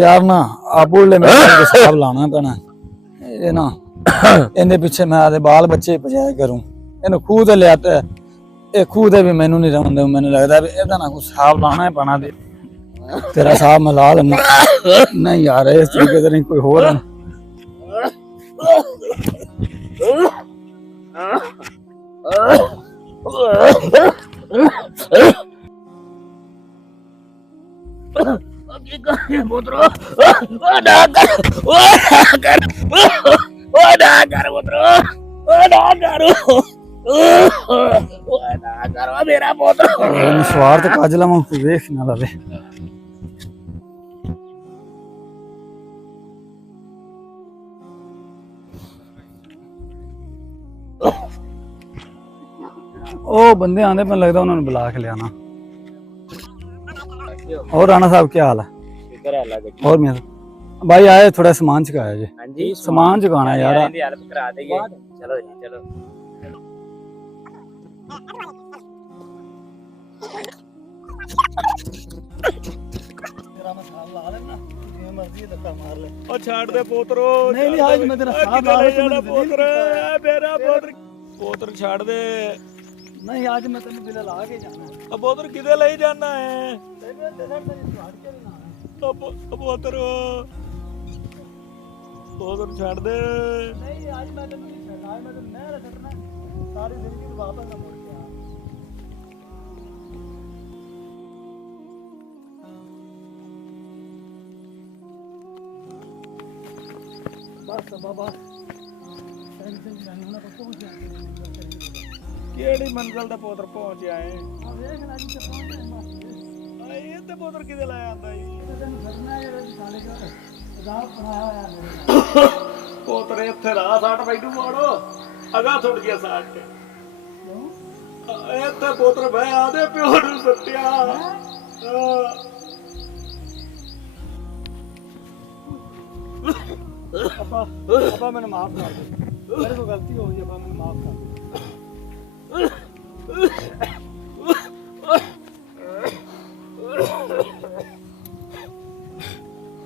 यार ना आपू हिसाब लाना पैना ये ना इन्हें पिछे मैं आदे बाल बच्चे पजाया करूं इन खूह ते लिया ये खूह ते भी मैनू नहीं रहने मैनू लगता भी एदा ना कुछ हिसाब लाना है पैना तेरा हिसाब मैं ला लेना नहीं यार इस तरीके से नहीं कोई होर स्वार्थ कज लवा वेख ना लवे ओ बंदे आंदे मैं लगता उन्होंने बुला के लिया ना। और राणा साहब क्या हाल है? और मैं भाई आए थोड़ा सामान चुकाया जी। हाँ जी सामान चुकाना यार करा देंगे। चलो जी चलो ओ छाड़ दे पोतरो नहीं आज मैं तेरा साहब ला लेना पोतरो मेरा पोतर छाड़ दे नहीं आज मैं तेन बिल ला के जाना है। अब पोतर किधे ले जाना है पोतरो पोतर छाड़ दे नहीं आज मैं तेन नहीं छड़ना आज मैं तेन नहर छड़ना सारी जिंदगी वापस ना मुड़ के आ बस बाबा टेंशन नहीं होना तो पहुंच जाएंगे केड़ी मंजिल ते पोतर पहुंच आए अब देख ना जी पहुंच गए बस ये ते पोतर किधे ले आंदा ई तेन करना है साले का रात बनाया होया है पोतर इथे राह साट बैठू मारो अगा थुड़ गया साट के इथे पोतर बह आदे प्यो नू सत्या अपा मैंने माफ कर दे मेरे को गलती हो गई अपा मैंने माफ कर दे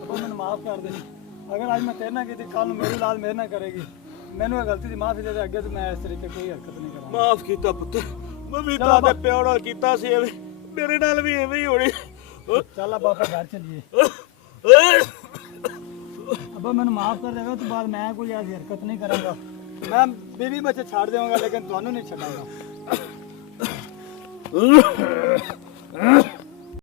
अपा मैंने माफ कर दे अगर आज मैं तेरे ना की थी कल मेरी लाल मेरे ना करेगी मैंने गलती थी माफी दे दे अगे तो मैं इस तरीके कोई हरकत नहीं करूंगा माफ कीता पुੱਤ मैं भी ताते प्यो नाल कीता सी मेरे नाल भी एवें ही होनी चल अब आप घर चलिए अब मैंने माफ कर देगा तो बाद मैं कोई ऐसी हरकत नहीं करूंगा मैं बीवी बच्चे छाड़ दूंगा लेकिन ਤੁਹਾਨੂੰ नहीं छड़ाऊंगा